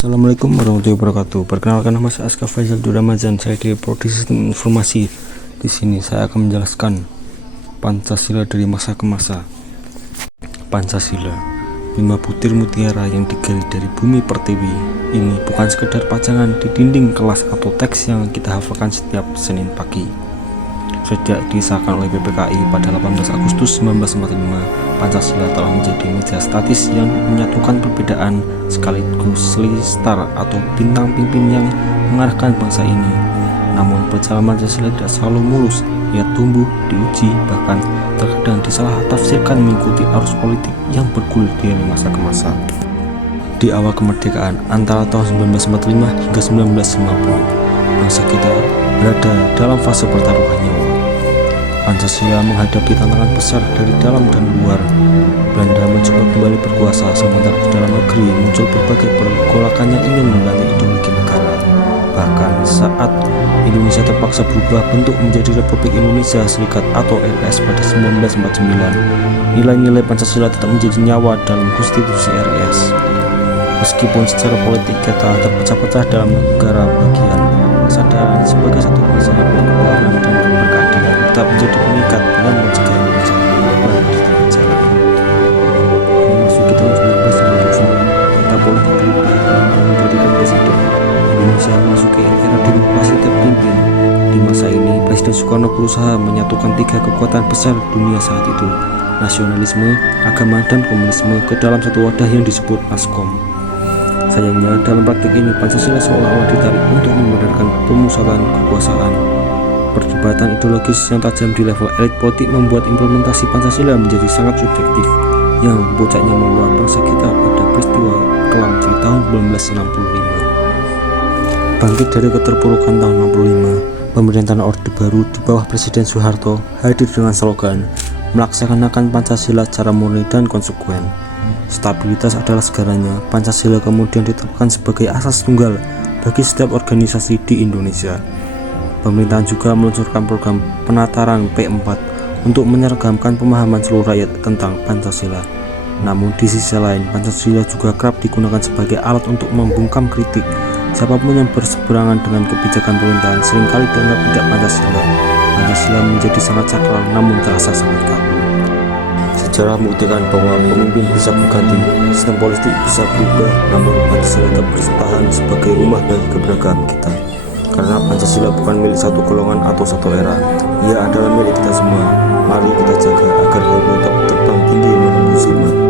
Assalamualaikum warahmatullahi wabarakatuh. Perkenalkan, nama saya Aska Faisal Ramadan. Saya dari Prodi Sistem Informasi. Di sini saya akan menjelaskan Pancasila dari masa ke masa. Pancasila, 5 butir mutiara yang digali dari bumi pertiwi. Ini bukan sekedar pajangan di dinding kelas atau teks yang kita hafalkan setiap Senin pagi. Sejak disahkan oleh PPKI pada 18 Agustus 1945, Pancasila telah menjadi media statis yang menyatukan perbedaan sekaligus star atau bintang pimpin yang mengarahkan bangsa ini. Namun perjalanan Pancasila tidak selalu mulus, ia tumbuh, diuji, bahkan terkadang disalah tafsirkan mengikuti arus politik yang bergulir dari masa ke masa. Di awal kemerdekaan antara tahun 1945 hingga 1950, bangsa kita berada dalam fase pertaruhan nyawa. Pancasila menghadapi tantangan besar dari dalam dan luar. Belanda mencoba kembali berkuasa, sementara di dalam negeri muncul berbagai pergolakan yang ingin mengganti ideologi negara. Bahkan saat Indonesia terpaksa berubah bentuk menjadi Republik Indonesia Serikat atau RS pada 1949, nilai-nilai Pancasila tetap menjadi nyawa dalam konstitusi RS. Meskipun secara politik kita terpecah-pecah dalam negara bagian, kesadaran sebagai satu bangsa yang berkebangsaan dan berkeadilan tetap menjadi pengikat yang mencegah Indonesia berada di tengah jalan. Memasuki tahun 1999, peta politik berubah dan menjadikan presiden Indonesia memasuki era demokrasi terpimpin. Di masa ini, Presiden Soekarno berusaha menyatukan 3 kekuatan besar dunia saat itu, nasionalisme, agama, dan komunisme, ke dalam satu wadah yang disebut Naskom. Sayangnya, dalam praktik ini Pancasila seolah-olah ditarik untuk membenarkan pemusatan kekuasaan. Perdebatan ideologis yang tajam di level elit politik membuat implementasi Pancasila menjadi sangat subjektif, yang puncaknya membawa bangsa kita pada peristiwa kelam di tahun 1965. Bangkit dari keterpurukan tahun 65, pemerintahan Orde Baru di bawah Presiden Soeharto hadir dengan slogan melaksanakan Pancasila secara murni dan konsekuen. Stabilitas adalah segalanya. Pancasila kemudian ditetapkan sebagai asas tunggal bagi setiap organisasi di Indonesia. Pemerintahan juga meluncurkan program penataran P4 untuk menyeragamkan pemahaman seluruh rakyat tentang Pancasila. Namun di sisi lain, Pancasila juga kerap digunakan sebagai alat untuk membungkam kritik. Siapapun yang berseberangan dengan kebijakan pemerintahan seringkali dianggap tidak Pancasila. Pancasila menjadi sangat sakral namun terasa sangat kaku. Sejarah membuktikan bahwa pemimpin bisa berganti, sistem politik bisa berubah, namun Pancasila tetap bertahan sebagai rumah bagi keberagaman kita. Karena Pancasila bukan milik satu golongan atau satu era, ia adalah milik kita semua. Mari kita jaga